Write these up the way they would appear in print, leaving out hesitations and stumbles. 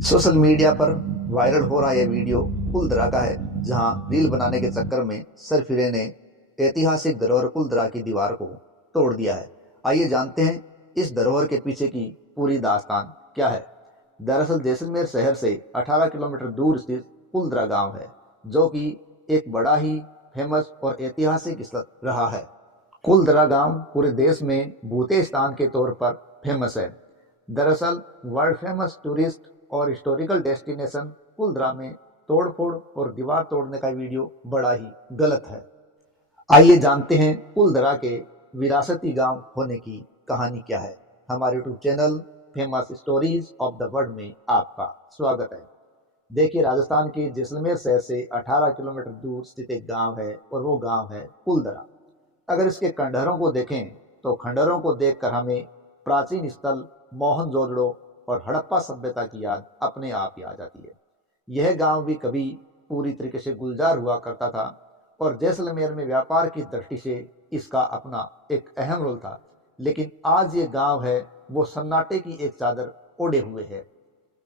Social media पर viral हो रहा यह वीडियो कुलधरा का है, जहां रील बनाने के चक्कर में सरफिरे ने ऐतिहासिक धरोहर कुलधरा की दीवार को तोड़ दिया है। आइए जानते हैं इस धरोहर के पीछे की पूरी दास्तान क्या है। दरअसल जैसलमेर शहर से 18 किलोमीटर दूर स्थित कुलधरा गांव है, जो कि एक बड़ा ही फेमस और ऐतिहासिक स्थल रहा है। कुलधरा गांव पूरे देश में भूते स्थान के तौर पर फेमस है। दरअसल वर्ल्ड फेमस टूरिस्ट और हिस्टोरिकल डेस्टिनेशन कुलधरा में तोड़फोड़ और दीवार तोड़ने का वीडियो बड़ा ही गलत है। आइए जानते हैं कुलधरा के विरासती गांव होने की कहानी क्या है। हमारे YouTube channel famous stories of the world में आपका स्वागत है। देखिए, राजस्थान के जैसलमेर शहर से 18 किलोमीटर दूर स्थित एक गांव है और वो गांव है कुलधरा। अगर इसके खंडहरों को देखें तो खंडहरों को देखकर हमें प्राचीन स्थल मोहनजोदड़ो और हड़प्पा सभ्यता की याद अपने आप ही आ जाती है। यह गांव भी कभी पूरी तरीके से गुलजार हुआ करता था और जैसलमेर में व्यापार की दृष्टि से इसका अपना एक अहम रोल था, लेकिन आज ये गांव है वो सन्नाटे की एक चादर ओढ़े हुए है।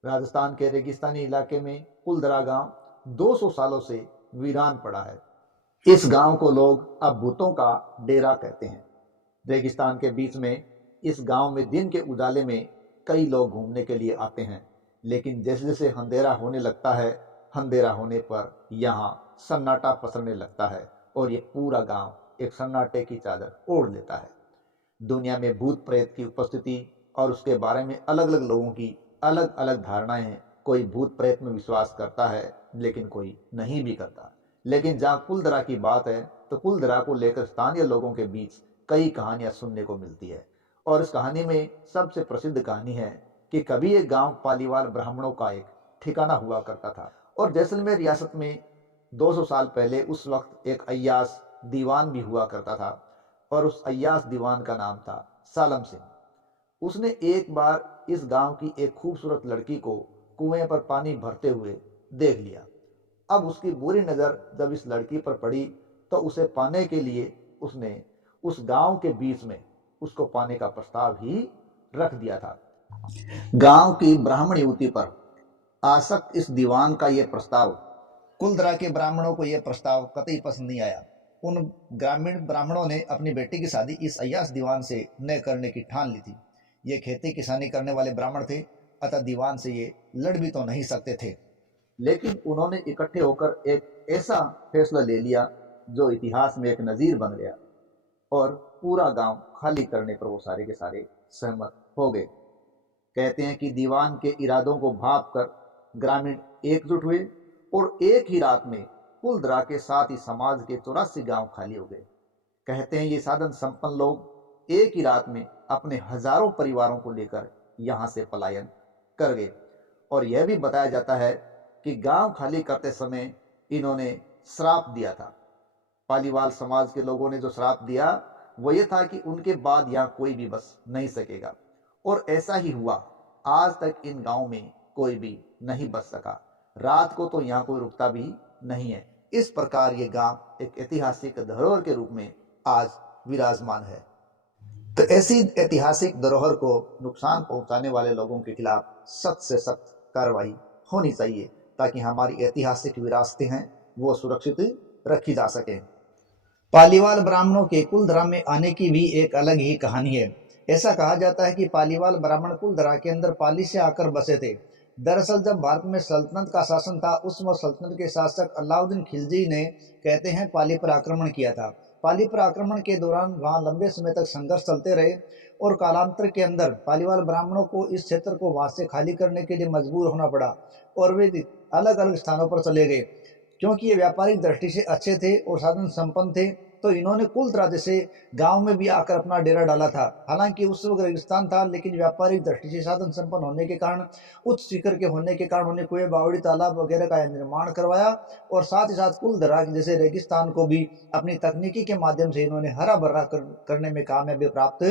राजस्थान के रेगिस्तानी इलाके में कुलधरा गांव 200 सालों से वीरान पड़ा है। इस गांव को लोग अब भूतों का डेरा कहते हैं। रेगिस्तान के बीच में इस गांव में दिन के उजाले में कई लोग घूमने के लिए आते हैं, लेकिन जैसे जैसे अंधेरा होने लगता है, अंधेरा होने पर यहाँ सन्नाटा पसरने लगता है और ये पूरा गांव एक सन्नाटे की चादर ओढ़ लेता है। दुनिया में भूत प्रेत की उपस्थिति और उसके बारे में अलग अलग लोगों की अलग अलग धारणाएं हैं। कोई भूत प्रेत में विश्वास करता है, लेकिन कोई नहीं भी करता। लेकिन जहाँ कुलधरा की बात है तो कुलधरा को लेकर स्थानीय लोगों के बीच कई कहानियां सुनने को मिलती है और इस कहानी में सबसे प्रसिद्ध कहानी है कि कभी एक गांव पालीवाल ब्राह्मणों का एक ठिकाना हुआ करता था और जैसलमेर रियासत में 200 साल पहले उस वक्त एक अय्यास दीवान भी हुआ करता था और उस अय्यास दीवान का नाम था सालम सिंह। उसने एक बार इस गांव की एक खूबसूरत लड़की को कुएं पर पानी भरते हुए देख लिया। अब उसकी बुरी नज़र जब इस लड़की पर पड़ी तो उसे पाने के लिए उसने उस गांव के बीच में उसको पाने का प्रस्ताव ही रख दिया था। गांव की ब्राह्मण युवती पर आसक्त इस दीवान का यह प्रस्ताव कुलधरा के ब्राह्मणों को यह प्रस्ताव कतई पसंद नहीं आया। उन ग्रामीण ब्राह्मणों ने अपनी बेटी की शादी इस अय्यास दीवान से न करने की ठान ली थी। ये खेती किसानी करने वाले ब्राह्मण थे, अतः दीवान से ये लड़ भी तो नहीं सकते थे। लेकिन उन्होंने इकट्ठे होकर एक ऐसा फैसला ले लिया जो इतिहास में एक नजीर बन गया और पूरा गांव खाली करने पर वो सारे के सारे सहमत हो गए। कहते हैं कि दीवान के इरादों को भाप कर ग्रामीण एकजुट हुए और एक ही रात में कुलधरा के साथ ही समाज के 84 गांव खाली हो गए। कहते हैं ये साधन संपन्न लोग एक ही रात में अपने हजारों परिवारों को लेकर यहाँ से पलायन कर गए। और यह भी बताया जाता है कि गांव खाली करते समय इन्होंने श्राप दिया था। पालीवाल समाज के लोगों ने जो श्राप दिया वो ये था कि उनके बाद यहाँ कोई भी बस नहीं सकेगा, और ऐसा ही हुआ। आज तक इन गांव में कोई भी नहीं बस सका। रात को तो यहाँ कोई रुकता भी नहीं है। इस प्रकार ये गांव एक ऐतिहासिक धरोहर के रूप में आज विराजमान है। तो ऐसी ऐतिहासिक धरोहर को नुकसान पहुंचाने वाले लोगों के खिलाफ सख्त से सख्त कार्रवाई होनी चाहिए, ताकि हमारी ऐतिहासिक विरासतें हैं वो सुरक्षित रखी जा सके। पालीवाल ब्राह्मणों के कुलधरा में आने की भी एक अलग ही कहानी है। ऐसा कहा जाता है कि पालीवाल ब्राह्मण कुलधरा के अंदर पाली से आकर बसे थे। दरअसल जब भारत में सल्तनत का शासन था, उस वक्त सल्तनत के शासक अलाउद्दीन खिलजी ने कहते हैं पाली पर आक्रमण किया था। पाली पर आक्रमण के दौरान वहाँ लंबे समय तक संघर्ष चलते रहे और कालांतर के अंदर पालीवाल ब्राह्मणों को इस क्षेत्र को वहाँ से खाली करने के लिए मजबूर होना पड़ा और वे अलग अलग स्थानों पर चले गए। क्योंकि ये व्यापारिक दृष्टि से अच्छे थे और साधन संपन्न थे, तो इन्होंने कुलधरा जैसे गांव में भी आकर अपना डेरा डाला था। हालांकि उस वक्त रेगिस्तान था, लेकिन व्यापारिक दृष्टि से साधन संपन्न होने के कारण, उच्च शिखर के होने के कारण उन्हें कुएं, बावड़ी, तालाब वगैरह का निर्माण करवाया और साथ ही साथ कुलधरा जैसे रेगिस्तान को भी अपनी तकनीकी के माध्यम से इन्होंने हरा भरा करने में कामयाबी प्राप्त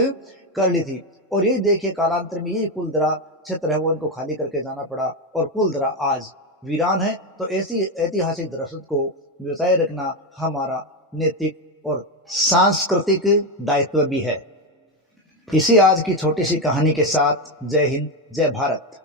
कर ली थी। और ये देखिए, कालांतर में ये कुलधरा क्षेत्र है वो इनको खाली करके जाना पड़ा और कुलधरा आज वीरान है। तो ऐसी ऐतिहासिक विरासत को बचाए रखना हमारा नैतिक और सांस्कृतिक दायित्व भी है। इसी आज की छोटी सी कहानी के साथ जय हिंद, जय भारत।